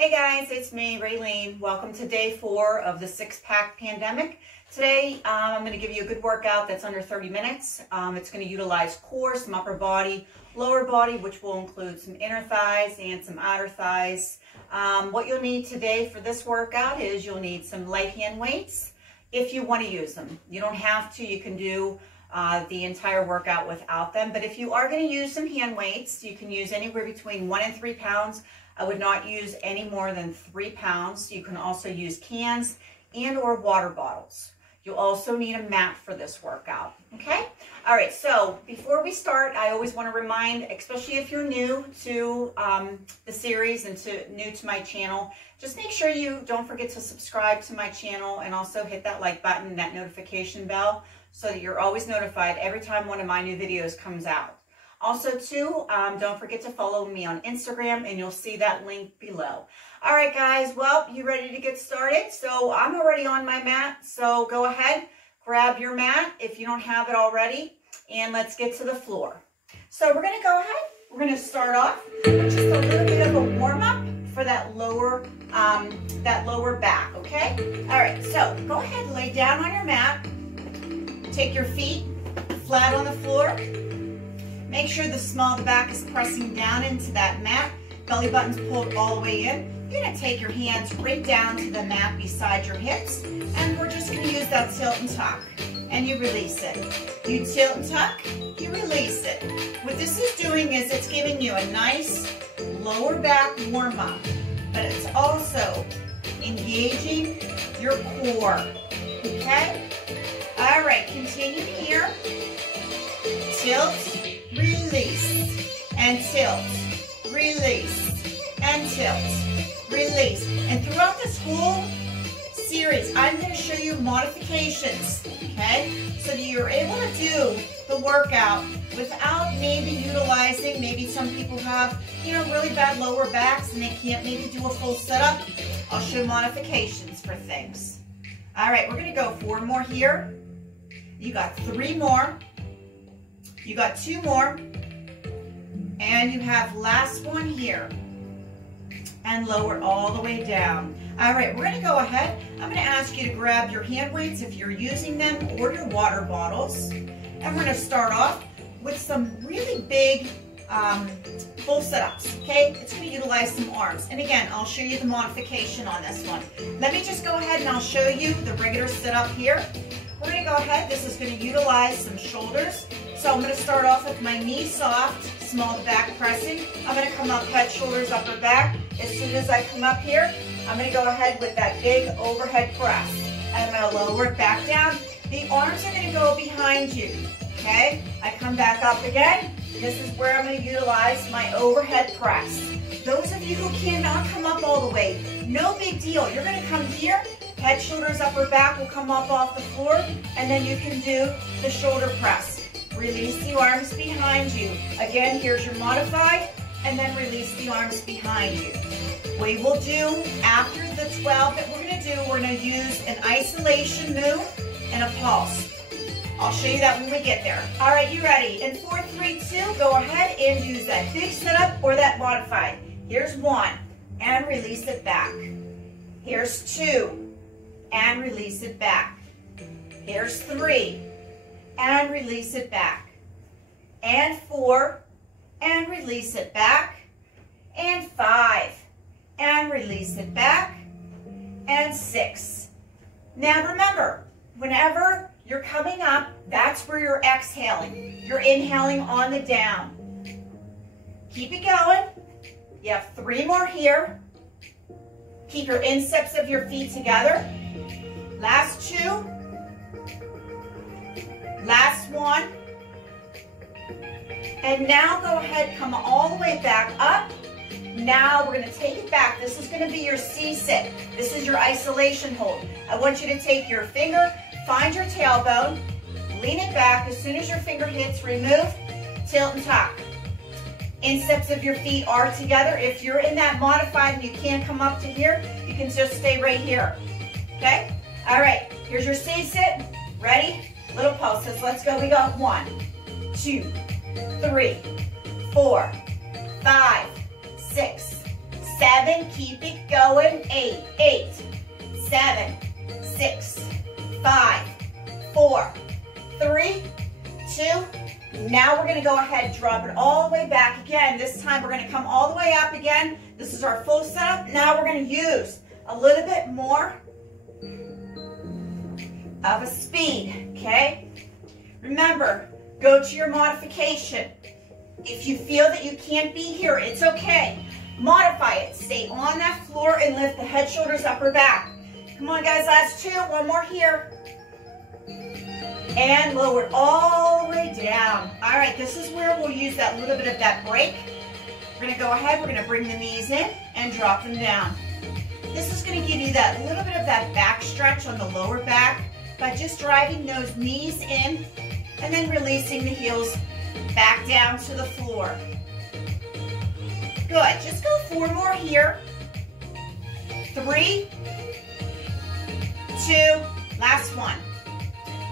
Hey guys, it's me, Raylene. Welcome to day 4 of the 6-pack pandemic. Today, I'm going to give you a good workout that's under 30 minutes. It's going to utilize core, some upper body, lower body, which will include some inner thighs and some outer thighs. What you'll need today for this workout is you'll need some light hand weights if you want to use them. You don't have to. You can do the entire workout without them. But if you are going to use some hand weights, you can use anywhere between 1 and 3 pounds. I would not use any more than 3 pounds. You can also use cans and or water bottles. You'll also need a mat for this workout, okay? All right, so before we start, I always want to remind, especially if you're new to the series and new to my channel, just make sure you don't forget to subscribe to my channel and also hit that like button, that notification bell, so that you're always notified every time one of my new videos comes out. Also, too, don't forget to follow me on Instagram, and you'll see that link below. All right, guys, well, you ready to get started? So I'm already on my mat, so go ahead, grab your mat if you don't have it already, and let's get to the floor. So we're going to go ahead. We're going to start off with just a little bit of a warm-up for that lower back, okay? All right, so go ahead, lay down on your mat. Take your feet flat on the floor. Make sure the small of the back is pressing down into that mat. Belly button's pulled all the way in. You're going to take your hands right down to the mat beside your hips. And we're just going to use that tilt and tuck. And you release it. You tilt and tuck, you release it. What this is doing is it's giving you a nice lower back warm up. But it's also engaging your core. Okay? All right, continue here. Tilt. Release, and tilt, release, and tilt, release. And throughout this whole series, I'm going to show you modifications, okay? So that you're able to do the workout without maybe utilizing, maybe some people have, really bad lower backs and they can't maybe do a full setup. I'll show modifications for things. All right, we're going to go 4 more here. You got 3 more. You got 2 more, and you have last one here, and lower all the way down. All right, we're going to go ahead. I'm going to ask you to grab your hand weights if you're using them, or your water bottles, and we're going to start off with some really big full sit-ups, okay? It's going to utilize some arms, and again, I'll show you the modification on this one. Let me just go ahead and I'll show you the regular sit-up here. We're going to go ahead. This is going to utilize some shoulders. So I'm going to start off with my knees soft, small back pressing. I'm going to come up head, shoulders, upper back. As soon as I come up here, I'm going to go ahead with that big overhead press. And I'm going to lower it back down. The arms are going to go behind you, okay? I come back up again. This is where I'm going to utilize my overhead press. Those of you who cannot come up all the way, no big deal. You're going to come here. Head, shoulders, upper back will come up off the floor. And then you can do the shoulder press. Release the arms behind you. Again, here's your modified, and then release the arms behind you. We will do, after the 12 that we're going to do, we're going to use an isolation move and a pulse. I'll show you that when we get there. All right, you ready? In 4, 3, 2, go ahead and use that big setup or that modified. Here's 1, and release it back. Here's 2, and release it back. Here's 3. And release it back, and 4, and release it back, and 5, and release it back, and 6. Now remember, whenever you're coming up, that's where you're exhaling. You're inhaling on the down. Keep it going. You have 3 more here. Keep your insteps of your feet together. Last 2. Last 1. And now go ahead, come all the way back up. Now we're going to take it back. This is going to be your C-sit. This is your isolation hold. I want you to take your finger, find your tailbone, lean it back. As soon as your finger hits, remove, tilt and tuck. Insteps of your feet are together. If you're in that modified and you can't come up to here, you can just stay right here. Okay? All right. Here's your C-sit. Ready? Little pulses. Let's go. We got 1, 2, 3, 4, 5, 6, 7, keep it going, 8, 8, 7, 6, 5, 4, 3, 2. Now we're gonna go ahead, drop it all the way back again. This time we're gonna come all the way up again. This is our full setup. Now we're gonna use a little bit more of a speed, okay? Remember, go to your modification. If you feel that you can't be here, it's okay. Modify it. Stay on that floor and lift the head, shoulders, upper back. Come on, guys, last 2. One more here. And lower it all the way down. All right, this is where we'll use that little bit of that break. We're going to go ahead. We're going to bring the knees in and drop them down. This is going to give you that little bit of that back stretch on the lower back by just driving those knees in and then releasing the heels back down to the floor. Good. Just go 4 more here. 3, 2, last one.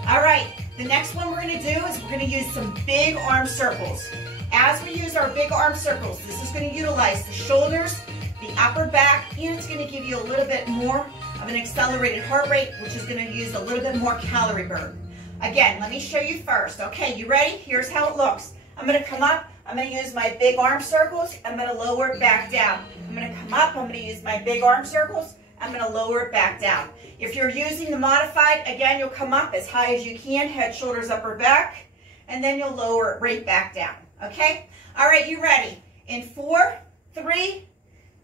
All right, the next one we're going to do is we're going to use some big arm circles. As we use our big arm circles, this is going to utilize the shoulders, the upper back, and it's going to give you a little bit more of an accelerated heart rate, which is going to use a little bit more calorie burn. Again, let me show you first. Okay, you ready? Here's how it looks. I'm going to come up. I'm going to use my big arm circles. I'm going to lower it back down. I'm going to come up. I'm going to use my big arm circles. I'm going to lower it back down. If you're using the modified, again, you'll come up as high as you can, head, shoulders, upper back, and then you'll lower it right back down. Okay? All right, you ready? In 4, 3,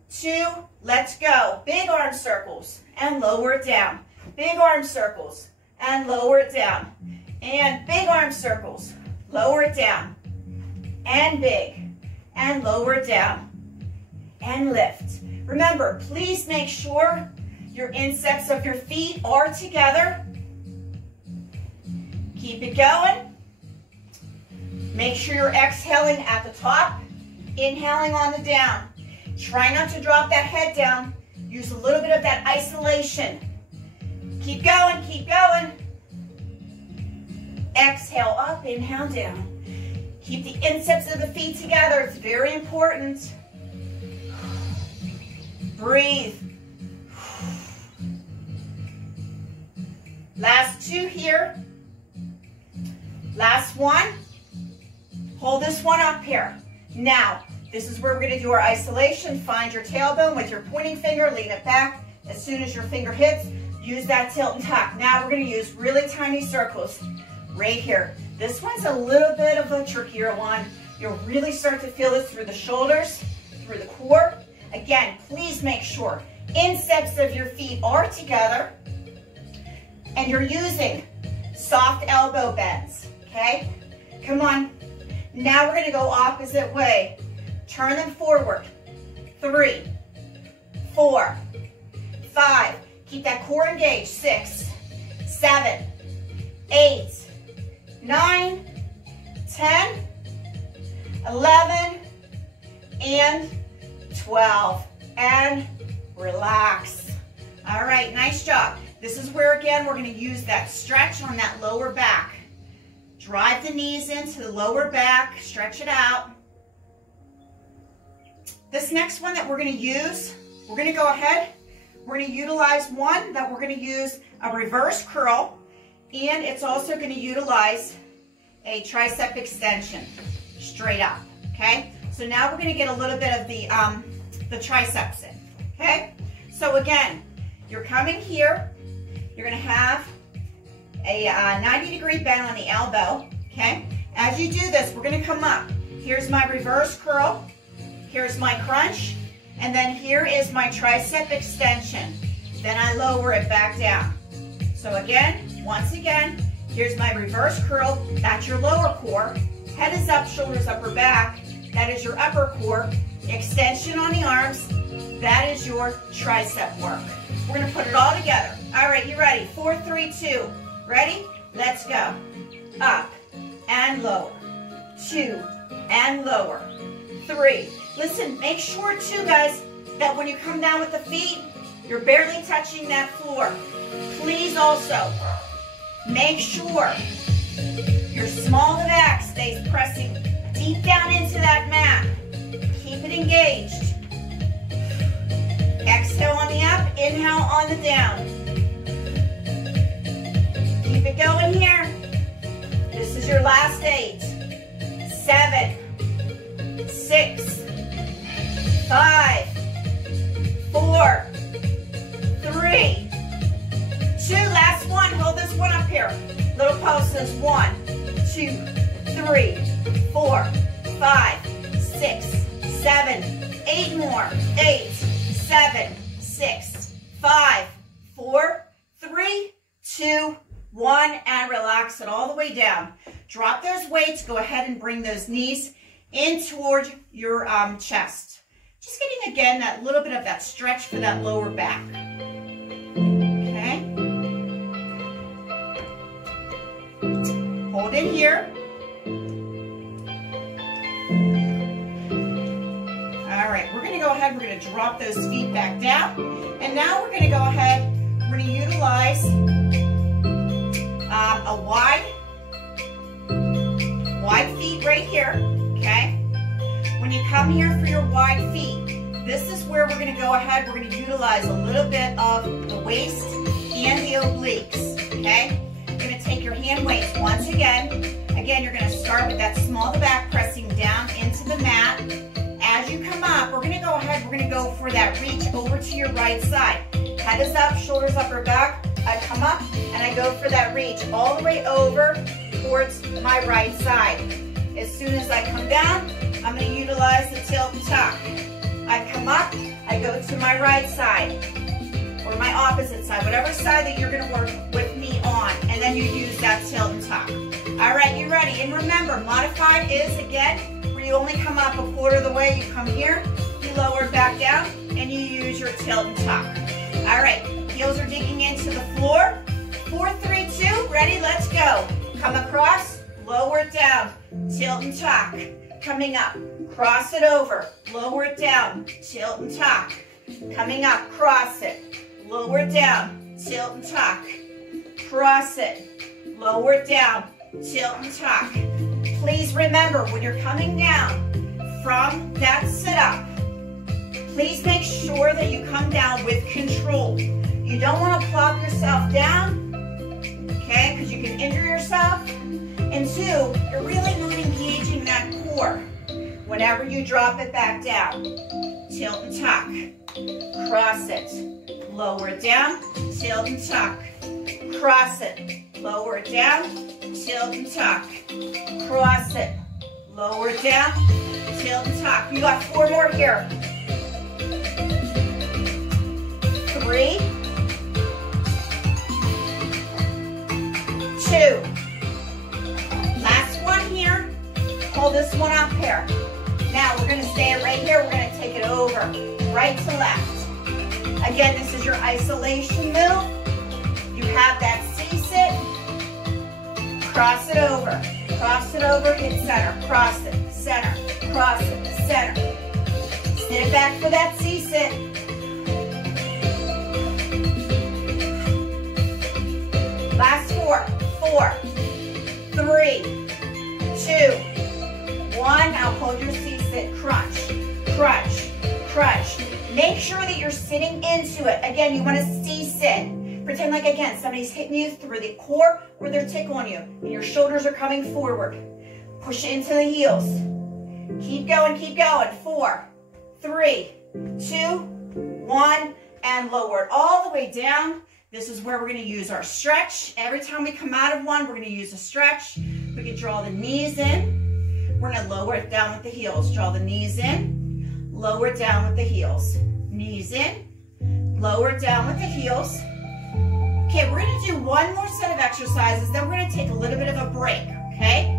2, let's go. Big arm circles and lower it down. Big arm circles and lower it down. And big arm circles, lower it down. And big, and lower it down. And lift. Remember, please make sure your insteps of your feet are together. Keep it going. Make sure you're exhaling at the top, inhaling on the down. Try not to drop that head down. Use a little bit of that isolation. Keep going, keep going. Exhale up, inhale down. Keep the insteps of the feet together. It's very important. Breathe. Last 2 here. Last one. Hold this one up here. Now, this is where we're going to do our isolation. Find your tailbone with your pointing finger. Lean it back. As soon as your finger hits, use that tilt and tuck. Now we're going to use really tiny circles right here. This one's a little bit of a trickier one. You'll really start to feel this through the shoulders, through the core. Again, please make sure insteps of your feet are together and you're using soft elbow bends, okay? Come on. Now we're going to go opposite way. Turn them forward. 3, 4, 5. Keep that core engaged. 6, 7, 8, 9, 10, 11, and 12. And relax. All right, nice job. This is where, again, we're going to use that stretch on that lower back. Drive the knees into the lower back. Stretch it out. This next one that we're going to use, we're going to go ahead. We're going to utilize one that we're going to use a reverse curl. And it's also going to utilize a tricep extension, straight up, okay? So now we're going to get a little bit of the triceps in, okay? So again, you're coming here. You're going to have a 90-degree bend on the elbow, okay? As you do this, we're going to come up. Here's my reverse curl. Here's my crunch. And then here is my tricep extension. Then I lower it back down. So again, once again, here's my reverse curl. That's your lower core. Head is up, shoulders upper back. That is your upper core. Extension on the arms. That is your tricep work. We're going to put it all together. All right, you ready? 4, 3, 2. Ready? Let's go. Up and lower. 2 and lower. 3. Listen, make sure too, guys, that when you come down with the feet, you're barely touching that floor. Please also make sure your small of the back stays pressing deep down into that mat. Keep it engaged. on the down. Keep it going here. This is your last 8. 7, 6, 5, 4, 3, 2. Last one. Hold this one up here. Little pulses. 1, 2, 3, 4, 5, 6, 7, 8 more. 8, 7, 6, 5, 4, 3, 2, 1, and relax it all the way down. Drop those weights. Go ahead and bring those knees in toward your chest. Just getting, again, that little bit of that stretch for that lower back. Okay. Hold it here. All right, we're going to go ahead. We're going to drop those feet back down. And now we're going to go ahead. We're going to utilize a wide feet right here, okay? When you come here for your wide feet, this is where we're going to go ahead. We're going to utilize a little bit of the waist and the obliques, okay? You're going to take your hand weights once again. Again, you're going to start with that small to back, pressing down into the mat. As you come up, we're going to go ahead. We're going to go for that reach over to your right side. Head is up, shoulders up or back. I come up and I go for that reach all the way over towards my right side. As soon as I come down, I'm going to utilize the tilt and tuck. I come up, I go to my right side or my opposite side, whatever side that you're going to work with me on, and then you use that tilt and tuck. All right, you ready? And remember, modified is, again, where you only come up a quarter of the way. You come here, you lower back down, and you use your tilt and tuck. All right, heels are digging into the floor. 4, 3, 2, ready, let's go. Come across, lower it down, tilt and tuck. Coming up, cross it over, lower it down, tilt and tuck. Coming up, cross it, lower it down, tilt and tuck. Cross it, lower it down, tilt and tuck. Please remember, when you're coming down from that sit-up, please make sure that you come down with control. You don't want to plop yourself down, okay, because you can injure yourself. And 2, you're really not engaging that core. Whenever you drop it back down, tilt and tuck, cross it, lower it down, tilt and tuck, cross it, lower it down, tilt and tuck, cross it, lower it down, tilt and tuck. You got 4 more here. 3, 2. Last one here. Hold this one up here. Now we're going to stay right here. We're going to take it over, right to left. Again, this is your isolation move. You have that C-sit. Cross it over, hit center, cross it, center, cross it, center. Sit it back for that C-sit. Last 4, 4, 3, 2, 1. Now hold your C-sit, crunch, crunch, crunch. Make sure that you're sitting into it. Again, you want to C-sit. Pretend like, again, somebody's hitting you through the core or they're tickling you, and your shoulders are coming forward. Push it into the heels. Keep going, 4, 3, 2, 1, and lower it all the way down. This is where we're going to use our stretch. Every time we come out of one, we're going to use a stretch. We can draw the knees in. We're going to lower it down with the heels. Draw the knees in, lower it down with the heels. Knees in, lower it down with the heels. Okay, we're going to do one more set of exercises, then we're going to take a little bit of a break, okay?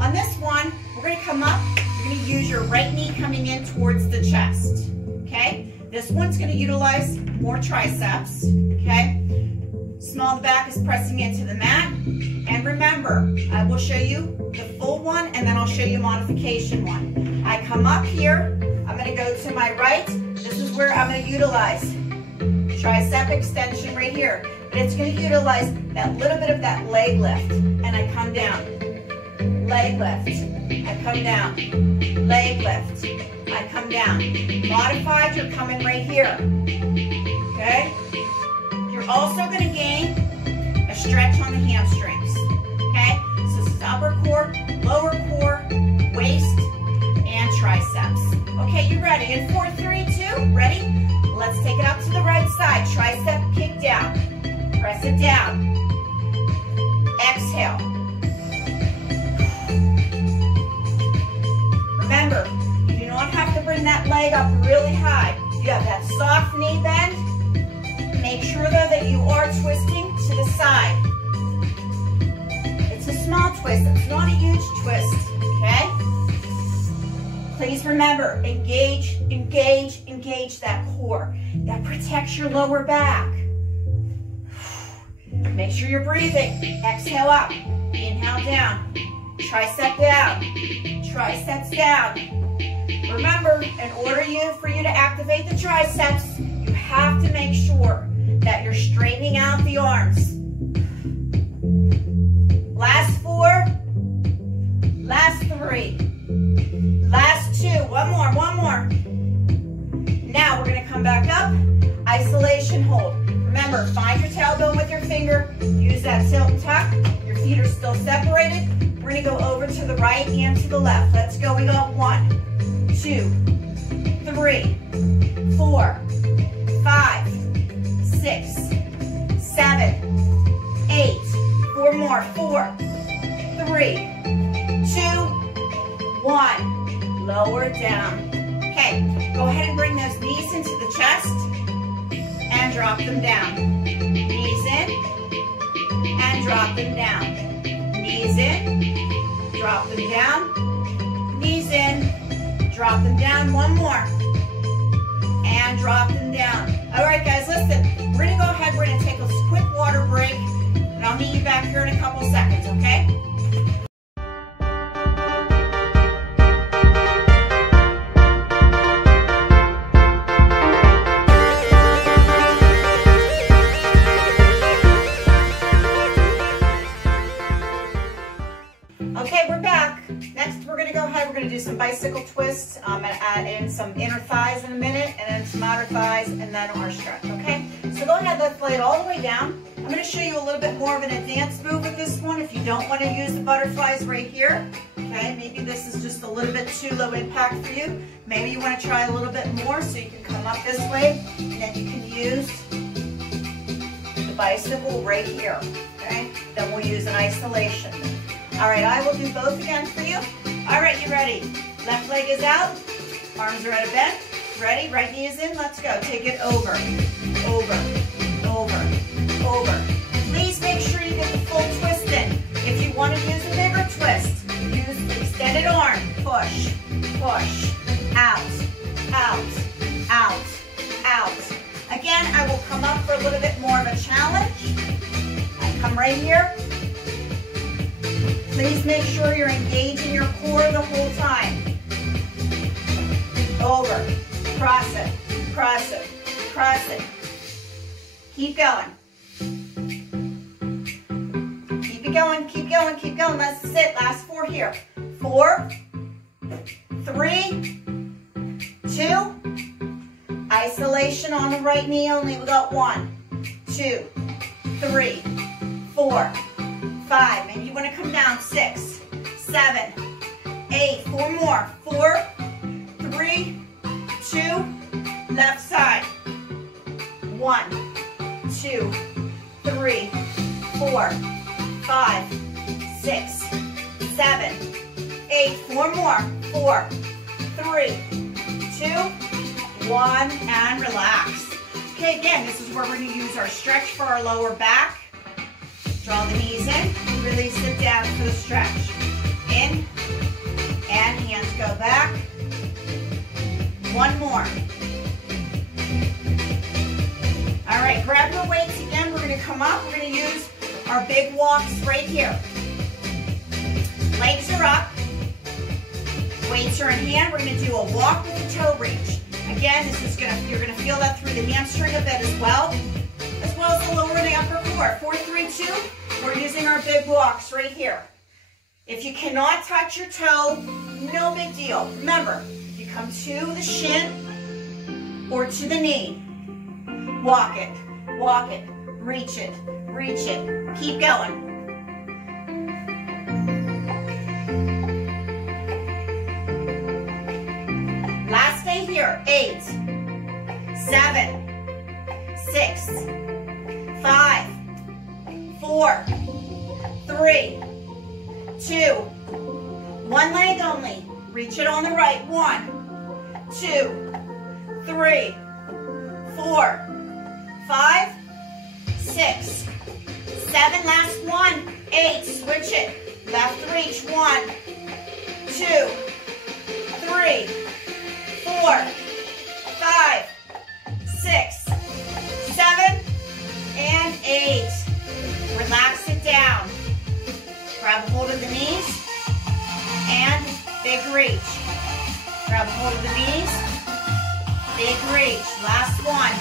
On this one, we're going to come up, you're going to use your right knee coming in towards the chest, okay? This one's going to utilize more triceps, okay? Small in the back is pressing into the mat. And remember, I will show you the full one, and then I'll show you modification one. I come up here, I'm going to go to my right. This is where I'm going to utilize tricep extension right here. But it's going to utilize that little bit of that leg lift. And I come down. Leg lift. I come down. Leg lift. I come down. Modified, you're coming right here. Okay? You're also going to gain a stretch on the hamstrings. Okay? So this is upper core, lower core, waist, and triceps. Okay, you ready? In 4, 3, 2, ready? Let's take it up to the right side. Tricep kick down. Press it down. Exhale. Remember, you do not have to bring that leg up really high. You have that soft knee bend. Make sure though that you are twisting to the side. It's a small twist, it's not a huge twist, okay? Please remember, engage, engage, engage that core. That protects your lower back. Make sure you're breathing. Exhale up, inhale down, tricep down, triceps down. Remember, in order for you to activate the triceps, you have to make sure that you're straightening out the arms. Last 4, last 3, last 2, one more. Now we're gonna come back up, isolation hold. Remember, find your tailbone with your finger, use that tilt and tuck. Your feet are still separated. We're gonna go over to the right and to the left. Let's go, we go 1, 2, 3, 4, 5, 6, 7, 8, 4 more, 4, 3, 2, 1, lower down. Okay, go ahead and bring those knees into the chest and drop them down. Knees in and drop them down. Knees in, drop them down. Knees in, drop them down. One more. And drop them down. All right, guys, listen. We're going to go ahead. We're going to take a quick water break. And I'll meet you back here in a couple seconds, okay? Okay, we're back. Next, we're going to go ahead. We're going to do some bicycle twists and add in some inner thighs in a minute, and then some outer thighs, and then our stretch, okay? So go ahead, let's lay it all the way down. I'm going to show you a little bit more of an advanced move with this one if you don't want to use the butterflies right here, okay? Maybe this is just a little bit too low impact for you. Maybe you want to try a little bit more, so you can come up this way, and then you can use the bicycle right here, okay? Then we'll use an isolation. All right, I will do both again for you. All right, you ready? Left leg is out, arms are at a bend. Ready? Right knee is in, let's go. Take it over, over, over, over. Please make sure you get the full twist in. If you want to use a bigger twist, use the extended arm. Push, push, out, out, out, out. Again, I will come up for a little bit more of a challenge. I come right here. Please make sure you're engaging your core the whole time. Over, cross it, cross it, cross it. Keep going. Keep it going, keep going, keep going. Let's sit, last 4 here. 4, 3, 2. Isolation on the right knee only. We got 1, 2, 3, 4, 5. Maybe you want to come down. 6, 7, 8. 4 more. 4, 3, 2. Left side. 1, 2, 3, 4, 5, 6, 7, 8. 4 more. 4, 3, 2, 1, and relax. Okay, again, this is where we're going to use our stretch for our lower back. Draw the knees in, release it down for the stretch. In, and hands go back. 1 more. All right, grab your weights again. We're going to come up. We're going to use our big walks right here. Legs are up. Weights are in hand. We're going to do a walk with a toe reach. Again, this is you're going to feel that through the hamstring a bit as well as the lower and the upper core. 4, 3, 2. We're using our big walks right here. If you cannot touch your toe, no big deal. Remember, if you come to the shin or to the knee, walk it, reach it, reach it. Keep going. Last day here, 8, 7, 6, 5, 4, 3, 2, one leg only. Reach it on the right. 1, 2, 3, 4, 5, 6, 7. Last one. 8. Switch it. Left reach. 1, 2, 3, 4, 5, 6, 7, and 8. Relax it down. Grab a hold of the knees and big reach. Grab a hold of the knees, big reach. Last one.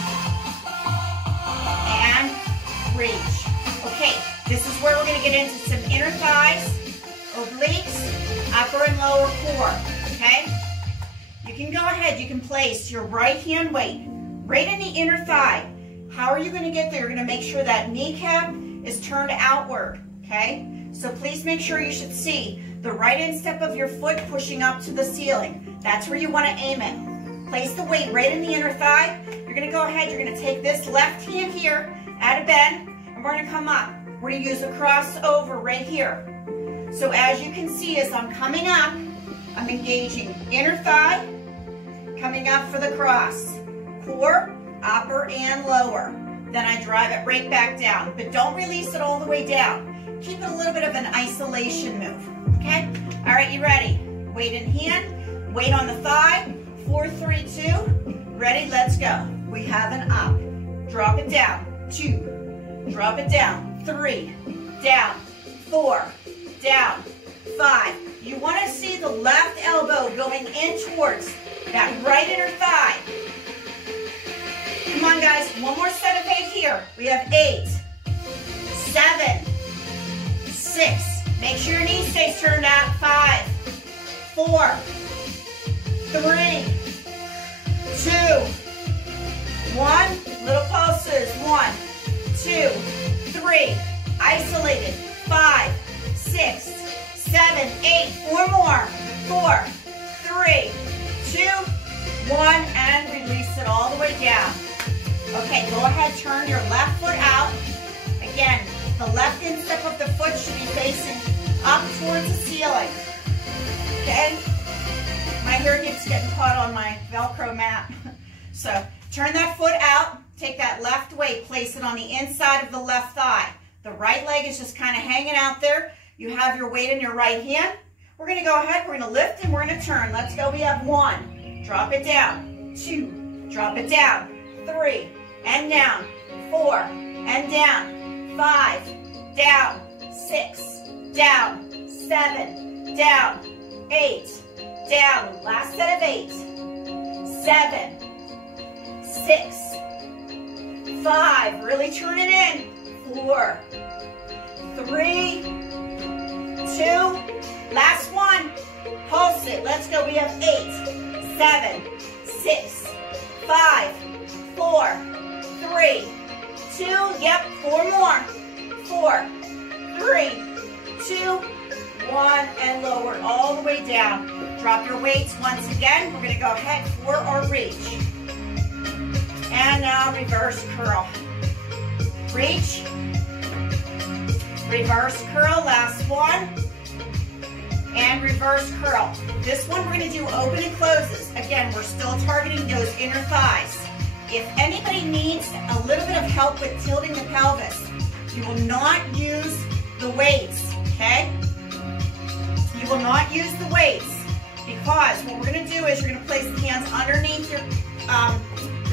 And reach. Okay, this is where we're going to get into some inner thighs, obliques, upper and lower core. Okay? You can go ahead, you can place your right hand weight right in the inner thigh. How are you going to get there? You're going to make sure that kneecap is turned outward. Okay? So please make sure you should see the right instep of your foot pushing up to the ceiling. That's where you want to aim it. Place the weight right in the inner thigh. You're going to go ahead, you're going to take this left hand here, at a bend, and we're going to come up. We're going to use a crossover right here. So as you can see, as I'm coming up, I'm engaging inner thigh, coming up for the cross. Core, upper and lower. Then I drive it right back down, but don't release it all the way down. Keep it a little bit of an isolation move, okay? All right, you ready? Weight in hand, weight on the thigh, 4, 3, 2. Ready, let's go. We have an up, drop it down, 2, drop it down, 3, down, 4, down, 5. You want to see the left elbow going in towards that right inner thigh. Come on, guys, one more set of 8 here. We have 8, 7, 6. Make sure your knee stays turned out. 5, 4, 3, 2, 1. Little pulses. 1, 2, 3. Isolated. 5, 6, 7, 8. 4 more. 4, 3, 2, 1. And release it all the way down. Okay, go ahead, turn your left foot out. Again, the left instep of the foot should be facing up towards the ceiling. Okay? My hair keeps getting caught on my Velcro mat. So turn that foot out, take that left weight, place it on the inside of the left thigh. The right leg is just kind of hanging out there. You have your weight in your right hand. We're going to go ahead, we're going to lift and we're going to turn. Let's go. We have 1, drop it down, 2, drop it down, 3, and down, 4, and down, 5, down, 6, down, 7, down, 8, down. Last set of 8, 7, 6, 5. Really turn it in. 4, 3, 2. Last one. Pulse it. Let's go. We have 8, 7, 6, 5, 4, 3, 2. Yep. 4 more. 4, 3, 2, 1, and lower all the way down. Drop your weights once again. We're going to go ahead for our reach. And now reverse curl. Reach. Reverse curl. Last one. And reverse curl. This one we're going to do open and closes. Again, we're still targeting those inner thighs. If anybody needs a little bit of help with tilting the pelvis, you will not use the weights, okay? You will not use the weights because what we're going to do is you're going to place the hands underneath your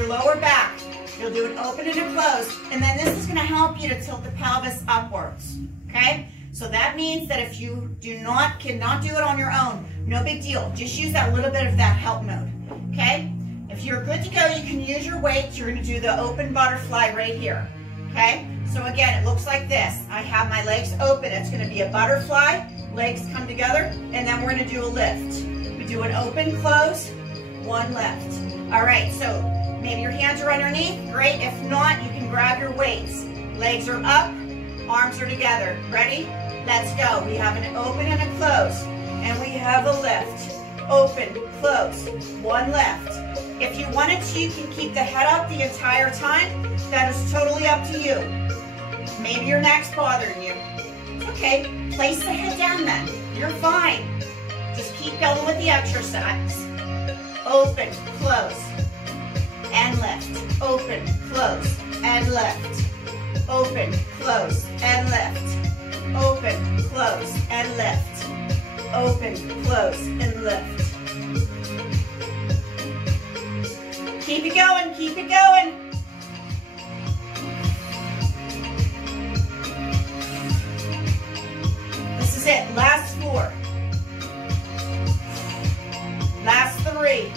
lower back. You'll do an open and a close, and then this is going to help you to tilt the pelvis upwards, okay? So that means that if you cannot do it on your own, no big deal. Just use that little bit of that help mode, okay? If you're good to go, you can use your weights. You're going to do the open butterfly right here, okay? So again, it looks like this. I have my legs open. It's going to be a butterfly. Legs come together, and then we're going to do a lift. We do an open, close, one lift. All right, so maybe your hands are underneath. Great. If not, you can grab your weights. Legs are up, arms are together. Ready? Let's go. We have an open and a close, and we have a lift. Open, close, one lift. If you wanted to, you can keep the head up the entire time. That is totally up to you. Maybe your neck's bothering you. Okay, place the head down then. You're fine. Just keep going with the exercise. Open, close, and lift. Open, close, and lift. Open, close, and lift. Open, close, and lift. Open, close, and lift. Keep it going, keep it going. This is it, last 4. Last 3.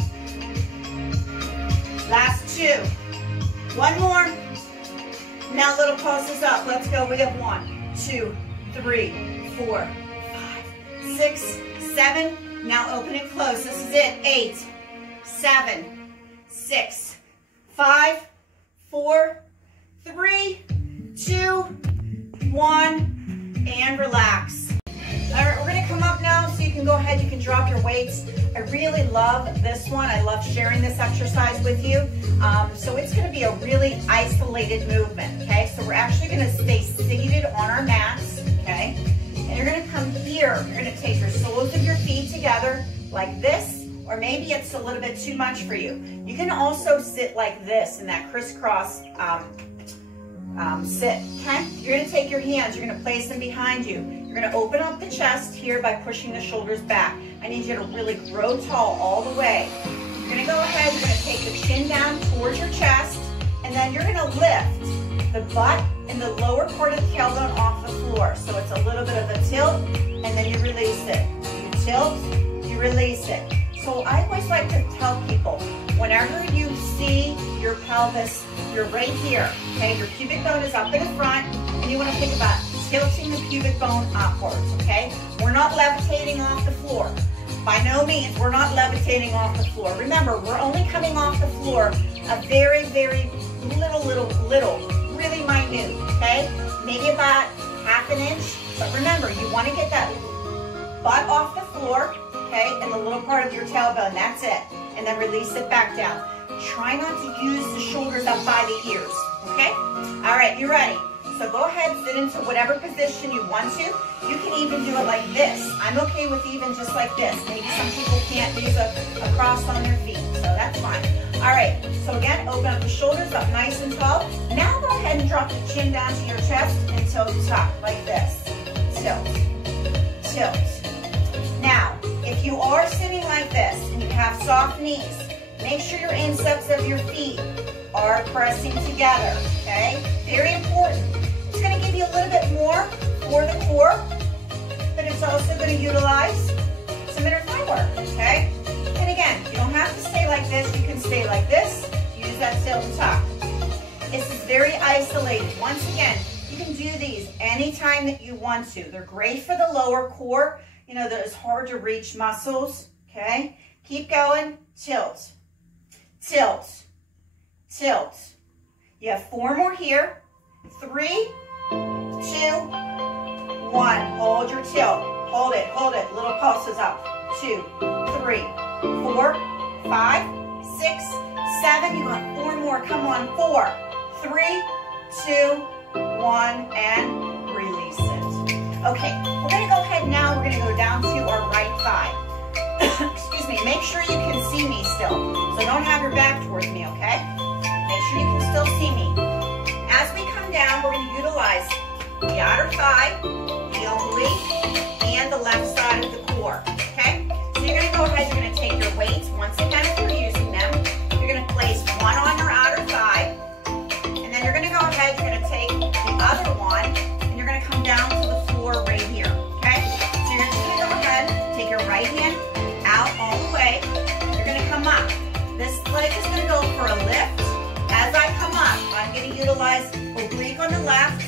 Last 2. One more. Now little pulses up. Let's go. We have 1, 2, 3, 4, 5, 6, 7. Now open and close. This is it. 8, 7, 6, 5, 4, 3, 2, 1, and relax. All right, we're gonna come up now so you can go ahead, you can drop your weights. I really love this one. I love sharing this exercise with you. So it's gonna be a really isolated movement, okay? So we're actually gonna stay seated on our mats, okay? And you're gonna come here, you're gonna take your soles of your feet together like this, or maybe it's a little bit too much for you. You can also sit like this in that crisscross sit, okay? You're gonna take your hands, you're gonna place them behind you. You're gonna open up the chest here by pushing the shoulders back. I need you to really grow tall all the way. You're gonna go ahead, you're gonna take the chin down towards your chest, and then you're gonna lift the butt and the lower part of the tailbone off the floor. So it's a little bit of a tilt, and then you release it. You tilt, you release it. So I always like to tell people, whenever you see your pelvis, you're right here, okay? Your pubic bone is up in the front, and you want to think about tilting the pubic bone upwards, okay? We're not levitating off the floor. By no means, we're not levitating off the floor. Remember, we're only coming off the floor a very, very little, really minute, okay? Maybe about ½ an inch, but remember, you want to get that butt off the floor, okay, and the little part of your tailbone, that's it. And then release it back down. Try not to use the shoulders up by the ears, okay? All right, you ready? So go ahead, sit into whatever position you want to. You can even do it like this. I'm okay with even just like this. Maybe some people can't use a cross on their feet, so that's fine. All right, so again, open up the shoulders up nice and tall. Now go ahead and drop the chin down to your chest and tilt top like this. Tilt, tilt. Now, if you are sitting like this and you have soft knees, make sure your insteps of your feet are pressing together, okay? Very important. It's gonna give you a little bit more for the core, but it's also gonna utilize some inner thigh work, okay? And again, you don't have to stay like this. You can stay like this. Use that tilt and tuck. This is very isolated. Once again, you can do these anytime that you want to. They're great for the lower core, you know, those hard to reach muscles, okay? Keep going, tilt, tilt, tilt. You have 4 more here. 3, 2, 1. Hold your tilt. Hold it, little pulses up. 2, 3, 4, 5, 6, 7. You got 4 more, come on, 4, 3, 2, 1, and release it. Okay, we're gonna go ahead now, we're gonna go down to our right thigh. Excuse me, make sure you can see me still. So don't have your back towards me, okay? Make sure you can still see me. As we come down, we're gonna utilize the outer thigh, the oblique, and the left side of the core, okay? So you're gonna go ahead, you're gonna take your weights, once again if you're using them. You're gonna place one on your outer thigh, and then you're gonna go ahead, you're gonna take the other one, and you're gonna come down to the floor right here, okay? So you're just gonna go ahead, take your right hand out all the way. You're gonna come up. This leg is gonna go for a lift. As I come up, I'm gonna utilize oblique on the left,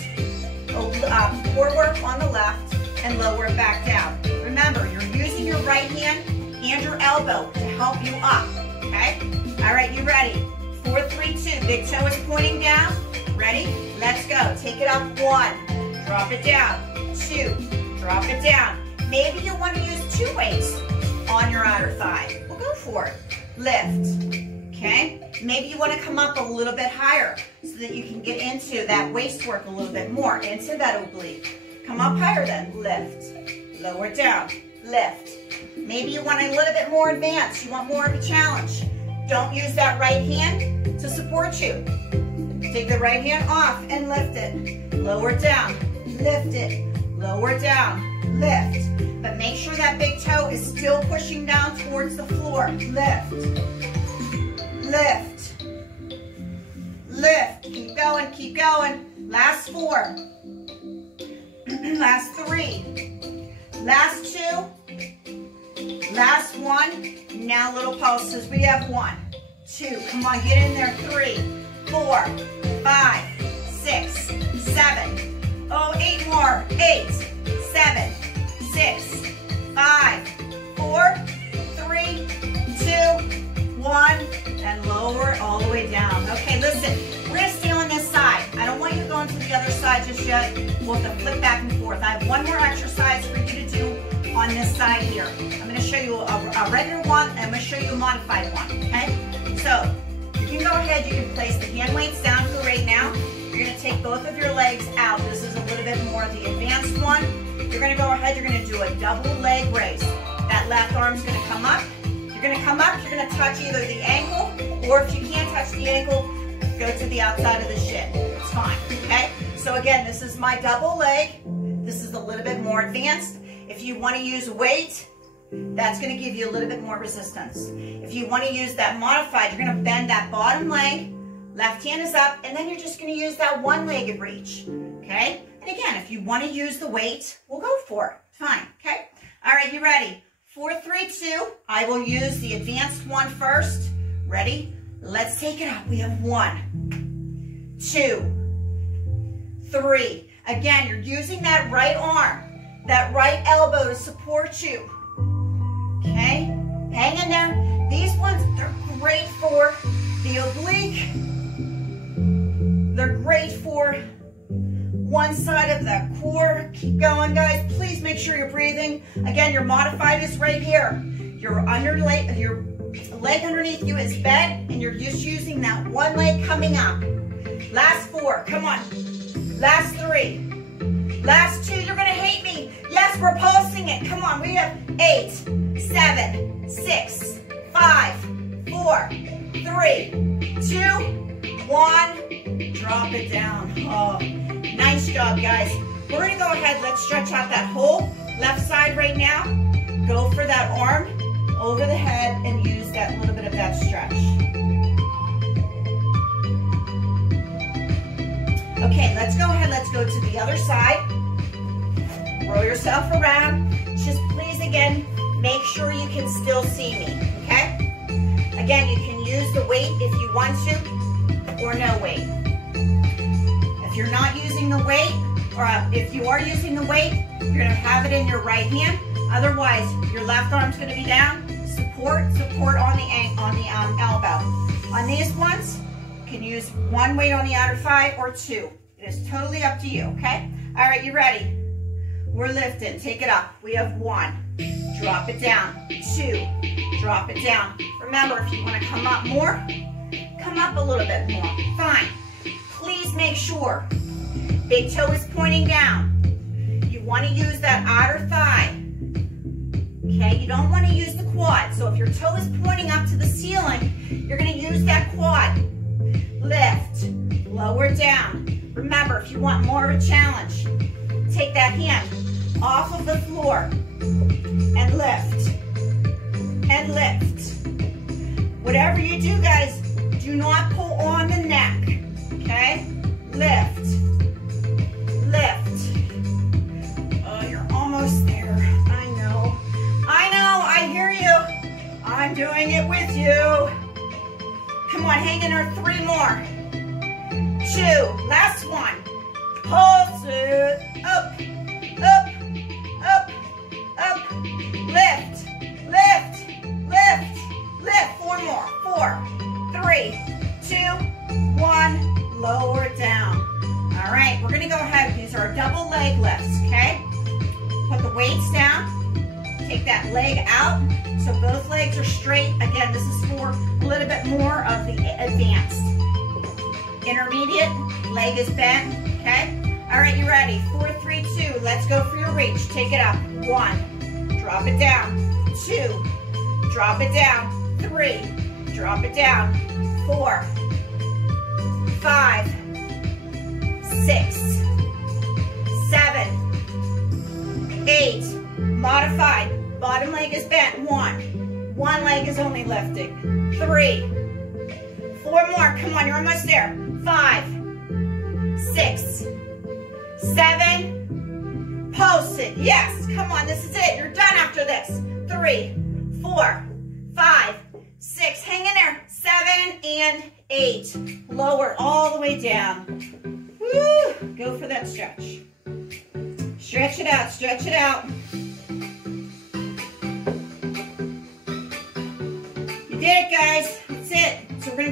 core work on the left, and lower it back down. Remember, you're using your right hand and your elbow to help you up, okay? All right, you ready? 4, 3, 2. Big toe is pointing down. Ready? Let's go. Take take it up. 1, drop it down. 2, drop it down. Maybe you want to use 2 weights on your outer thigh. Well, go for it. Lift, okay? Maybe you want to come up a little bit higher so that you can get into that waist work a little bit more, into that oblique. Come up higher then. Lift, lower down, lift. Maybe you want a little bit more advanced. You want more of a challenge. Don't use that right hand to support you. Take the right hand off and lift it. Lower down, lift it. Lower down, lift. But make sure that big toe is still pushing down towards the floor. Lift, lift, lift. Keep going, keep going. Last 4. Last 3. Last 2. Last 1. Now little pulses. We have 1, 2. Come on, get in there. 3, 4, 5, 6, 7. Oh, 8 more. 8, 7, 6, 5, 4, 3, 2, 1, and lower all the way down. Okay, listen, we're gonna stay on this side. I don't want you going to the other side just yet. We'll have to flip back and forth. I have one more exercise for you to do on this side here. I'm gonna show you a regular one, and I'm gonna show you a modified one, okay? So, you can go ahead, you can place the hand weights down for right now. You're gonna take both of your legs out. This is a little bit more of the advanced one. You're gonna go ahead, you're gonna do a double leg raise. That left arm's gonna come up. You're gonna come up, you're gonna touch either the ankle, or if you can't touch the ankle, go to the outside of the shin. It's fine, okay? So again, this is my double leg. This is a little bit more advanced. If you wanna use weight, that's gonna give you a little bit more resistance. If you wanna use that modified, you're gonna bend that bottom leg, left hand is up, and then you're just gonna use that one-legged reach, okay? And again, if you wanna use the weight, we'll go for it, fine, okay? All right, you ready? 4, 3, 2, I will use the advanced one first. Ready? Let's take it up. We have 1, 2, 3. Again, you're using that right arm, that right elbow to support you, okay? Hang in there. These ones, they're great for the oblique. They're great for one side of the core. Keep going, guys. Please make sure you're breathing. Again, your modified is right here. Your leg underneath you is bent, and you're just using that one leg coming up. Last 4, come on. Last 3. Last 2, you're gonna hate me. Yes, we're pulsing it. Come on, we have 8, 7, 6, 5, 4, 3, 2, 1. Drop it down. Oh, nice job, guys. We're gonna go ahead, let's stretch out that whole left side right now. Go for that arm over the head and use that little bit of that stretch. Okay, let's go ahead, let's go to the other side. Roll yourself around. Just please, again, make sure you can still see me, okay? Again, you can use the weight if you want to, or no weight. If you're not using the weight, or if you are using the weight, you're gonna have it in your right hand. Otherwise, your left arm's gonna be down. Support on the elbow. On these ones, you can use one weight on the outer thigh or 2. It is totally up to you, okay? All right, you ready? We're lifting, take it up. We have 1, drop it down. 2, drop it down. Remember, if you wanna come up more, come up a little bit more, fine. Please make sure big toe is pointing down. You wanna use that outer thigh, okay? You don't wanna use the quad. So if your toe is pointing up to the ceiling, you're gonna use that quad. Lift, lower down. Remember, if you want more of a challenge, take that hand off of the floor and lift, and lift. Whatever you do, guys, do not pull on the neck, okay? Lift, lift. Oh, you're almost there. I hear you. I'm doing it with you. Come on, hang in there. 3 more. 2, last 1. Pulse it. Up, up, up, up. Lift, lift, lift, lift. 4 more. 4, 3, 2, 1. Lower it down. All right, we're gonna go ahead, these are double leg lifts, okay? Put the weights down, take that leg out, so both legs are straight. Again, this is for a little bit more of the advanced. Intermediate, leg is bent, okay? All right, you ready? 4, 3, 2, let's go for your reach. Take it up, 1, drop it down, 2, drop it down, 3, drop it down, 4, 5, 6, 7, 8, modified, bottom leg is bent, 1 leg is only lifting, 3, 4 more, come on, you're almost there, 5, 6, 7, post it, yes, come on, this is it, you're done after this, 3, 4, 5, 6, hang in there, 7 and 8, lower all the way down, woo, go for that stretch, stretch it out, stretch it out, you did it guys, that's it, so we're gonna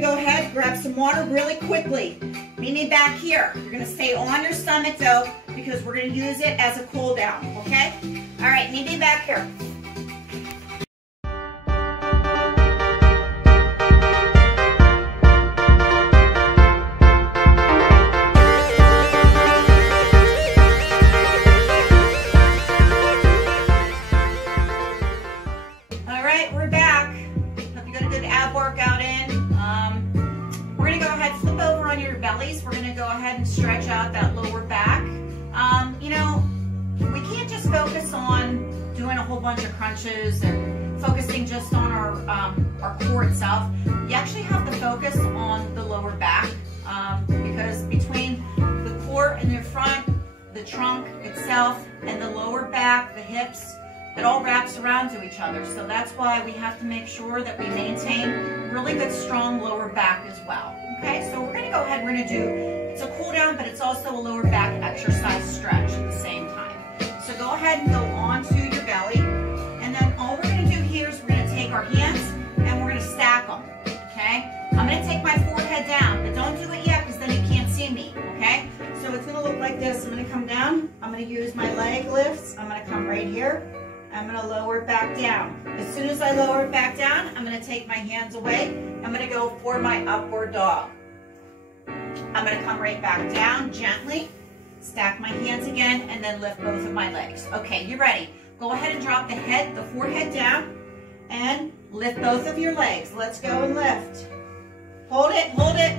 go ahead, grab some water really quickly, meet me back here, you're gonna stay on your stomach though, because we're gonna use it as a cool down, okay? All right, meet me back here. All right, we're back. Hope you got a good ab workout in. We're gonna go ahead, flip over on your bellies. We're gonna go ahead and stretch out that lower back. You know, we can't just focus on doing a whole bunch of crunches and focusing just on our core itself. You actually have to focus on the lower back because between the core and your front, the trunk itself, and the lower back, the hips, it all wraps around to each other. So that's why we have to make sure that we maintain really good, strong lower back as well. Okay, so we're gonna go ahead, we're gonna do, it's a cool down, but it's also a lower back exercise stretch at the same time. So go ahead and go onto your belly. And then all we're gonna do here is we're gonna take our hands and we're gonna stack them, okay? I'm gonna take my forehead down, but don't do it yet because then you can't see me, okay? So it's gonna look like this. I'm gonna come down, I'm gonna use my leg lifts, I'm gonna come right here. I'm going to lower it back down. As soon as I lower it back down, I'm going to take my hands away. I'm going to go for my upward dog. I'm going to come right back down gently, stack my hands again, and then lift both of my legs. Okay, you ready? Go ahead and drop the forehead down, and lift both of your legs. Let's go and lift. Hold it, hold it.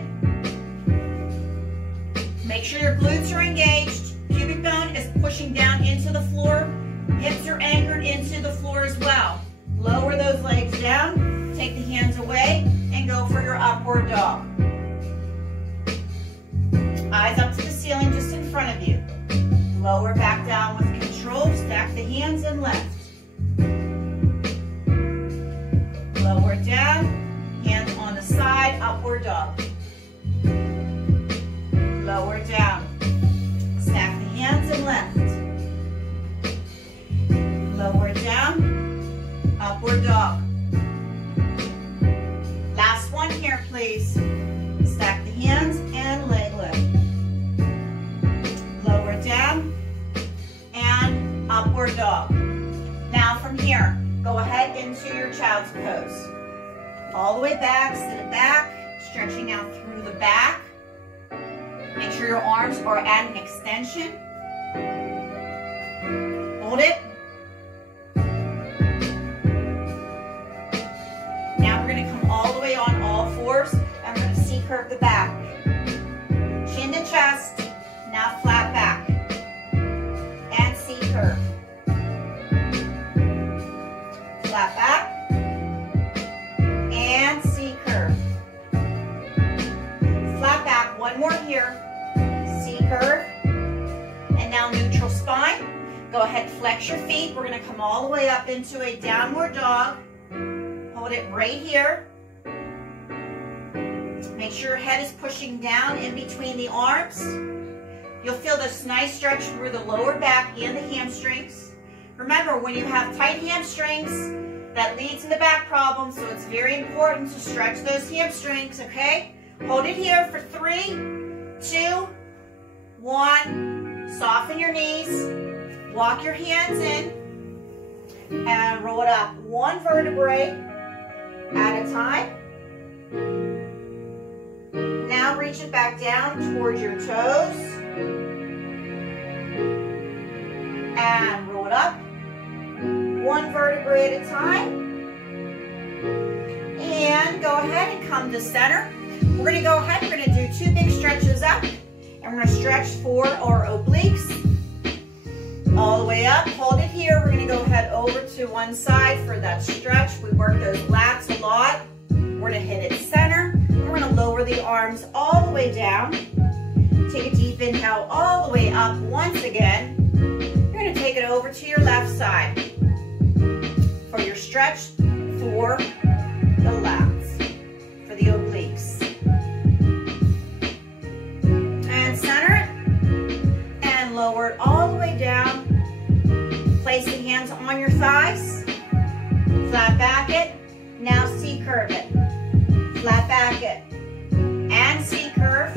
Make sure your glutes are engaged. Pubic bone is pushing down into the floor. Hips are anchored into the floor as well. Lower those legs down, take the hands away, and go for your upward dog. Eyes up to the ceiling just in front of you. Lower back down with control, stack the hands and lift. Lower down, hands on the side, upward dog. Lower down, stack the hands and lift. Lower down, upward dog. Last one here, please. Stack the hands and leg lift. Lower down and upward dog. Now from here, go ahead into your child's pose. All the way back, sit it back, stretching out through the back. Make sure your arms are at an extension. Hold it. All the way on all fours, and we're going to C-curve the back. Chin to chest, now flat back. And C-curve. Flat back. And C-curve. Flat back, one more here. C-curve. And now neutral spine. Go ahead, flex your feet. We're going to come all the way up into a downward dog. Hold it right here. Make sure your head is pushing down in between the arms. You'll feel this nice stretch through the lower back and the hamstrings. Remember, when you have tight hamstrings, that leads to the back problem, so it's very important to stretch those hamstrings, okay? Hold it here for 3, 2, your knees, walk your hands in, and roll it up one vertebrae at a time. Now reach it back down towards your toes, and roll it up one vertebrae at a time. And go ahead and come to center. We're going to go ahead, we're going to do 2 big stretches up, and we're going to stretch for our obliques. All the way up, hold it here. We're going to go ahead over to one side for that stretch. We work those lats a lot. We're going to hit it center. We're going to lower the arms all the way down. Take a deep inhale all the way up once again. You're going to take it over to your left side for your stretch for the lats, for the obliques. And center it and lower it all the way down. Place the hands on your thighs. Flat back it. Now C-curve it. Flat back it. And C-curve.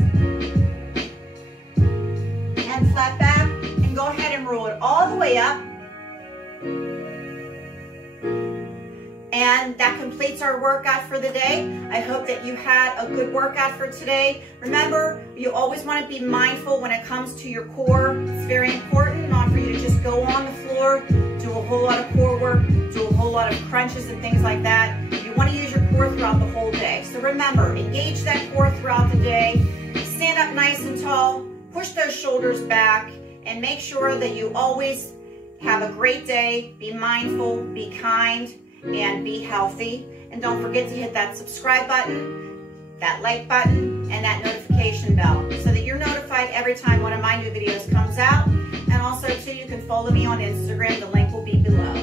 And flat back. And go ahead and roll it all the way up. And that completes our workout for the day. I hope that you had a good workout for today. Remember, you always want to be mindful when it comes to your core. It's very important not for you to just go on the floor, do a whole lot of core work, do a whole lot of crunches and things like that. You want to use your core throughout the whole day. So remember, engage that core throughout the day. Stand up nice and tall, push those shoulders back, and make sure that you always have a great day. Be mindful, be kind, and be healthy. And don't forget to hit that subscribe button, that like button, and that notification bell so that you're notified every time one of my new videos comes out. And also too, you can follow me on Instagram. The link will be below.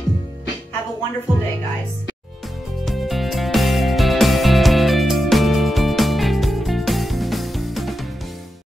Have a wonderful day, guys.